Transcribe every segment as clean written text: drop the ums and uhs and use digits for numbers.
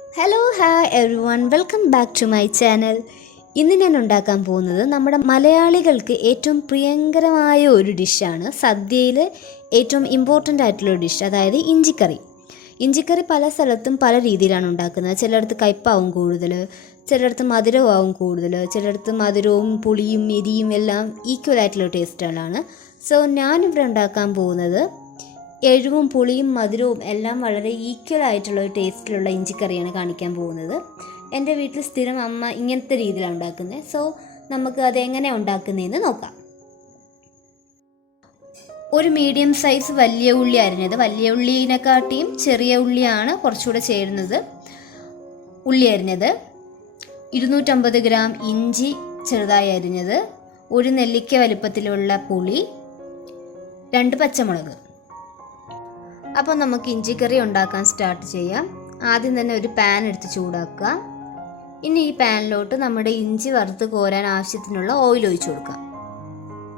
Hello hi everyone, welcome back to my channel. ഇന്ന് ഞാൻ ഉണ്ടാക്കാൻ പോകുന്നത് നമ്മുടെ മലയാളികൾക്ക് ഏറ്റവും പ്രിയങ്കരമായ ഒരു ഡിഷാണ്. സദ്യയിൽ ഏറ്റവും ഇമ്പോർട്ടൻ്റ് ആയിട്ടുള്ളൊരു ഡിഷ്, അതായത് ഇഞ്ചിക്കറി. ഇഞ്ചിക്കറി പല സ്ഥലത്തും പല രീതിയിലാണ് ഉണ്ടാക്കുന്നത്. ചിലയിടത്ത് കയ്പ്പാവും കൂടുതൽ, ചിലയിടത്ത് മധുരമാവും കൂടുതൽ, ചിലയിടത്ത് മധുരവും പുളിയും എരിയും എല്ലാം ഈക്വൽ ആയിട്ടുള്ള ടേസ്റ്റുകളാണ്. സോ ഞാനിവിടെ ഉണ്ടാക്കാൻ പോകുന്നത് എരിവും പുളിയും മധുരവും എല്ലാം വളരെ ഈക്വൽ ആയിട്ടുള്ള ഒരു ടേസ്റ്റിലുള്ള ഇഞ്ചിക്കറിയാണ് കാണിക്കാൻ പോകുന്നത്. എൻ്റെ വീട്ടിൽ സ്ഥിരം അമ്മ ഇങ്ങനത്തെ രീതിയിലാണ് ഉണ്ടാക്കുന്നത്. സോ നമുക്ക് അത് എങ്ങനെയാണ് ഉണ്ടാക്കുന്നതെന്ന് നോക്കാം. ഒരു മീഡിയം സൈസ് വലിയ ഉള്ളി അരിഞ്ഞത്, വലിയ ഉള്ളിനെക്കാട്ടിയും ചെറിയ ഉള്ളിയാണ് കുറച്ചുകൂടെ ചേരുന്നത്. ഉള്ളി അരിഞ്ഞത്, 250 ഗ്രാം ഇഞ്ചി ചെറുതായി അരിഞ്ഞത്, ഒരു നെല്ലിക്ക വലിപ്പത്തിലുള്ള പുളി, 2 പച്ചമുളക്. അപ്പോൾ നമുക്ക് ഇഞ്ചിക്കറി ഉണ്ടാക്കാൻ സ്റ്റാർട്ട് ചെയ്യാം. ആദ്യം തന്നെ ഒരു പാൻ എടുത്ത് ചൂടാക്കുക. ഇനി ഈ പാനിലോട്ട് നമ്മുടെ ഇഞ്ചി വറുത്ത് കോരാൻ ആവശ്യത്തിനുള്ള ഓയിൽ ഒഴിച്ചു കൊടുക്കാം.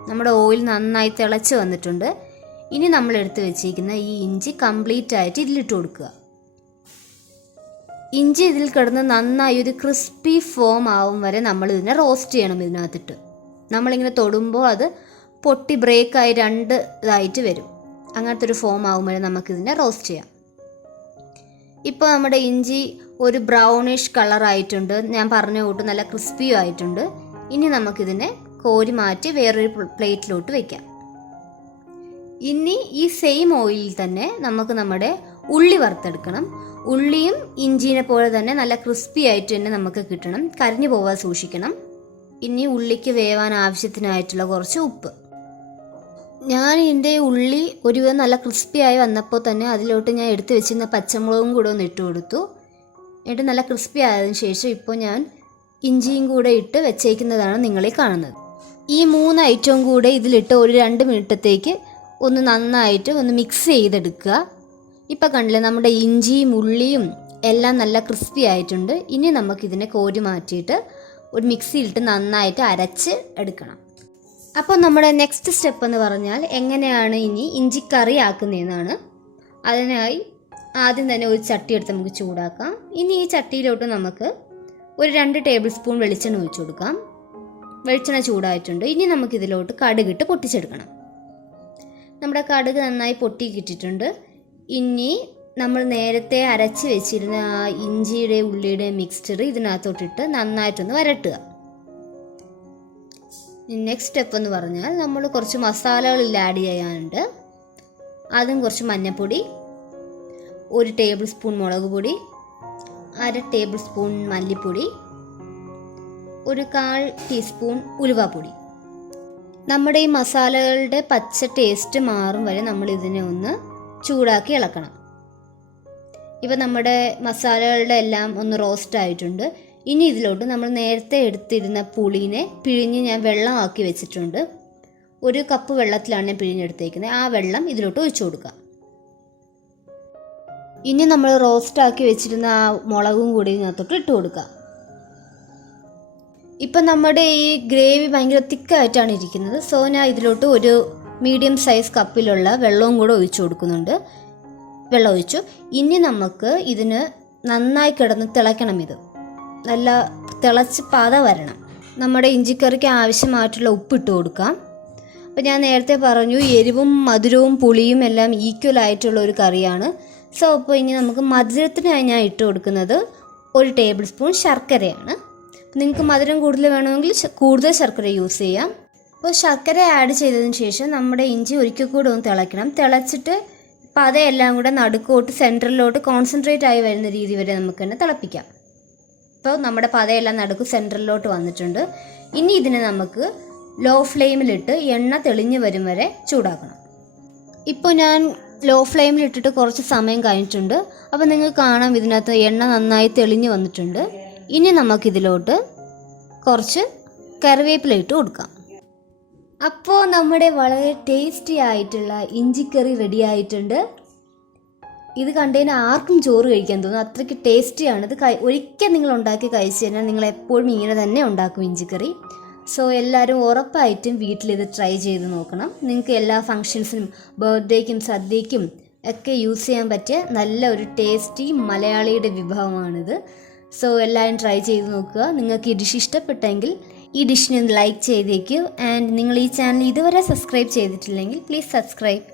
നമ്മുടെ ഓയിൽ നന്നായി തിളച്ച് വന്നിട്ടുണ്ട്. ഇനി നമ്മൾ എടുത്ത് വെച്ചിരിക്കുന്ന ഈ ഇഞ്ചി കംപ്ലീറ്റ് ആയിട്ട് ഇതിലിട്ട് കൊടുക്കുക. ഇഞ്ചി ഇതിൽ കിടന്ന് നന്നായി ഒരു ക്രിസ്പി ഫോം ആവും വരെ നമ്മൾ ഇതിനെ റോസ്റ്റ് ചെയ്യണം. ഇതിനകത്തിട്ട് നമ്മളിങ്ങനെ തൊടുമ്പോൾ അത് പൊട്ടി ബ്രേക്കായി 2 ഇതായിട്ട് വരും. അങ്ങനത്തെ ഒരു ഫോം ആകുമ്പോൾ നമുക്കിതിനെ റോസ്റ്റ് ചെയ്യാം. ഇപ്പോൾ നമ്മുടെ ഇഞ്ചി ഒരു ബ്രൗണിഷ് കളറായിട്ടുണ്ട്. ഞാൻ പറഞ്ഞ കൂട്ട് നല്ല ക്രിസ്പിയും ആയിട്ടുണ്ട്. ഇനി നമുക്കിതിനെ കോരി മാറ്റി വേറൊരു പ്ലേറ്റിലോട്ട് വയ്ക്കാം. ഇനി ഈ സെയിം ഓയിലിൽ തന്നെ നമുക്ക് നമ്മുടെ ഉള്ളി വറുത്തെടുക്കണം. ഉള്ളിയും ഇഞ്ചിനെ പോലെ തന്നെ നല്ല ക്രിസ്പി ആയിട്ട് തന്നെ നമുക്ക് കിട്ടണം. കരിഞ്ഞു പോകാൻ സൂക്ഷിക്കണം. ഇനി ഉള്ളിക്ക് വേവാൻ ആവശ്യത്തിനായിട്ടുള്ള കുറച്ച് ഉപ്പ്. ഞാൻ ഇതിൻ്റെ ഉള്ളി ഒരുവിധം നല്ല ക്രിസ്പിയായി വന്നപ്പോൾ തന്നെ അതിലോട്ട് ഞാൻ എടുത്ത് വെച്ചിരുന്ന പച്ചമുളകും കൂടെ ഒന്ന് ഇട്ട് കൊടുത്തു. എന്നിട്ട് നല്ല ക്രിസ്പി ആയതിനു ശേഷം ഇപ്പോൾ ഞാൻ ഇഞ്ചിയും കൂടെ ഇട്ട് വെച്ചേക്കുന്നതാണ് നിങ്ങളീ കാണുന്നത്. ഈ 3 ഐറ്റവും കൂടെ ഇതിലിട്ട് ഒരു 2 മിനിറ്റത്തേക്ക് ഒന്ന് നന്നായിട്ട് ഒന്ന് മിക്സ് ചെയ്തെടുക്കുക. ഇപ്പം കണ്ടില്ലേ, നമ്മുടെ ഇഞ്ചിയും ഉള്ളിയും എല്ലാം നല്ല ക്രിസ്പി ആയിട്ടുണ്ട്. ഇനി നമുക്കിതിനെ കോരി മാറ്റിയിട്ട് ഒരു മിക്സിയിലിട്ട് നന്നായിട്ട് അരച്ച് എടുക്കണം. അപ്പോൾ നമ്മുടെ നെക്സ്റ്റ് സ്റ്റെപ്പ് എന്ന് പറഞ്ഞാൽ എങ്ങനെയാണ് ഇനി ഇഞ്ചിക്കറി ആക്കുന്നതെന്നാണ്. അതിനായി ആദ്യം തന്നെ ഒരു ചട്ടി എടുത്ത് നമുക്ക് ചൂടാക്കാം. ഇനി ഈ ചട്ടിയിലോട്ട് നമുക്ക് ഒരു 2 ടേബിൾ സ്പൂൺ വെളിച്ചെണ്ണ ഒഴിച്ചു കൊടുക്കാം. വെളിച്ചെണ്ണ ചൂടായിട്ടുണ്ട്. ഇനി നമുക്കിതിലോട്ട് കടുകിട്ട് പൊട്ടിച്ചെടുക്കണം. നമ്മുടെ കടുക് നന്നായി പൊട്ടി കിട്ടിയിട്ടുണ്ട്. ഇനി നമ്മൾ നേരത്തെ അരച്ച് വെച്ചിരുന്ന ആ ഇഞ്ചിയുടെ ഉള്ളിയുടെ മിക്സ്ചർ ഇതിനകത്തോട്ടിട്ട് നന്നായിട്ടൊന്ന് വരട്ടുക. നെക്സ്റ്റ് സ്റ്റെപ്പ് എന്ന് പറഞ്ഞാൽ നമ്മൾ കുറച്ച് മസാലകളിൽ ആഡ് ചെയ്യാനുണ്ട്. ആദ്യം കുറച്ച് മഞ്ഞൾപ്പൊടി, 1 ടേബിൾ സ്പൂൺ മുളക് പൊടി, 1/2 ടേബിൾ സ്പൂൺ മല്ലിപ്പൊടി, 1/4 ടീസ്പൂൺ ഉലുവാപ്പൊടി. നമ്മുടെ ഈ മസാലകളുടെ പച്ച ടേസ്റ്റ് മാറും വരെ നമ്മൾ ഇതിനെ ഒന്ന് ചൂടാക്കി ഇളക്കണം. ഇപ്പം നമ്മുടെ മസാലകളുടെ എല്ലാം ഒന്ന് റോസ്റ്റ് ആയിട്ടുണ്ട്. ഇനി ഇതിലോട്ട് നമ്മൾ നേരത്തെ എടുത്തിരുന്ന പുളിനെ പിഴിഞ്ഞ് ഞാൻ വെള്ളമാക്കി വെച്ചിട്ടുണ്ട്. 1 കപ്പ് വെള്ളത്തിലാണ് ഞാൻ പിഴിഞ്ഞെടുത്തേക്കുന്നത്. ആ വെള്ളം ഇതിലോട്ട് ഒഴിച്ചു കൊടുക്കുക. ഇനി നമ്മൾ റോസ്റ്റാക്കി വെച്ചിരുന്ന ആ മുളകും കൂടി ഇതിനകത്തോട്ട് ഇട്ട് കൊടുക്കുക. ഇപ്പം നമ്മുടെ ഈ ഗ്രേവി ഭയങ്കര തിക്കായിട്ടാണ് ഇരിക്കുന്നത്. സോ ഞാൻ ഇതിലോട്ട് ഒരു മീഡിയം സൈസ് കപ്പിലുള്ള വെള്ളവും കൂടെ ഒഴിച്ചു കൊടുക്കുന്നുണ്ട്. വെള്ളം ഒഴിച്ചു. ഇനി നമുക്ക് ഇതിന് നന്നായി കിടന്ന് തിളയ്ക്കണം. ഇത് നല്ല തിളച്ച് പത വരണം. നമ്മുടെ ഇഞ്ചിക്കറിക്ക് ആവശ്യമായിട്ടുള്ള ഉപ്പിട്ട് കൊടുക്കാം. അപ്പോൾ ഞാൻ നേരത്തെ പറഞ്ഞു എരിവും മധുരവും പുളിയും എല്ലാം ഈക്വൽ ആയിട്ടുള്ള ഒരു കറിയാണ്. സോ അപ്പോൾ ഇനി നമുക്ക് മധുരത്തിനായി ഞാൻ ഇട്ട് കൊടുക്കുന്നത് 1 ടേബിൾ സ്പൂൺ ശർക്കരയാണ്. നിങ്ങൾക്ക് മധുരം കൂടുതൽ വേണമെങ്കിൽ കൂടുതൽ ശർക്കര യൂസ് ചെയ്യാം. അപ്പോൾ ശർക്കര ആഡ് ചെയ്തതിന് ശേഷം നമ്മുടെ ഇഞ്ചി ഒരിക്കൽ കൂടെ ഒന്ന് തിളയ്ക്കണം. തിളച്ചിട്ട് പതയെല്ലാം കൂടെ നടുക്കോട്ട് സെൻറ്ററിലോട്ട് കോൺസെൻട്രേറ്റ് ആയി വരുന്ന രീതി വരെ നമുക്ക് തന്നെ തിളപ്പിക്കാം. ഇപ്പോൾ നമ്മുടെ പതയെല്ലാം നടുക്ക് സെൻറ്ററിലോട്ട് വന്നിട്ടുണ്ട്. ഇനി ഇതിനെ നമുക്ക് ലോ ഫ്ലെയിമിലിട്ട് എണ്ണ തെളിഞ്ഞ് വരും വരെ ചൂടാക്കണം. ഇപ്പോൾ ഞാൻ ലോ ഫ്ലെയിമിലിട്ടിട്ട് കുറച്ച് സമയം കഴിഞ്ഞിട്ടുണ്ട്. അപ്പോൾ നിങ്ങൾക്ക് കാണാം ഇതിനകത്ത് എണ്ണ നന്നായി തെളിഞ്ഞ് വന്നിട്ടുണ്ട്. ഇനി നമുക്കിതിലോട്ട് കുറച്ച് കറിവേപ്പില ഇട്ട് കൊടുക്കാം. അപ്പോൾ നമ്മുടെ വളരെ ടേസ്റ്റി ആയിട്ടുള്ള ഇഞ്ചിക്കറി റെഡി ആയിട്ടുണ്ട്. ഇത് കണ്ടതിന് ആർക്കും ചോറ് കഴിക്കാൻ തോന്നും, അത്രയ്ക്ക് ടേസ്റ്റിയാണ് ഇത്. ഒരിക്കൽ നിങ്ങൾ ഉണ്ടാക്കി കഴിച്ചു കഴിഞ്ഞാൽ നിങ്ങൾ എപ്പോഴും ഇങ്ങനെ തന്നെ ഉണ്ടാക്കും ഇഞ്ചിക്കറി. സോ എല്ലാവരും ഉറപ്പായിട്ടും വീട്ടിലിത് ട്രൈ ചെയ്ത് നോക്കണം. നിങ്ങൾക്ക് എല്ലാ ഫങ്ഷൻസിനും ബർത്ത്ഡേക്കും സദ്യയ്ക്കും ഒക്കെ യൂസ് ചെയ്യാൻ പറ്റിയ നല്ല ഒരു ടേസ്റ്റി മലയാളിയുടെ വിഭവമാണിത്. സോ എല്ലാവരും ട്രൈ ചെയ്ത് നോക്കുക. നിങ്ങൾക്ക് ഈ ഡിഷ് ഇഷ്ടപ്പെട്ടെങ്കിൽ ഈ ഡിഷിനെ ഒന്ന് ലൈക്ക് ചെയ്തേക്കൂ. ആൻഡ് നിങ്ങൾ ഈ ചാനൽ ഇതുവരെ സബ്സ്ക്രൈബ് ചെയ്തിട്ടില്ലെങ്കിൽ പ്ലീസ് സബ്സ്ക്രൈബ്.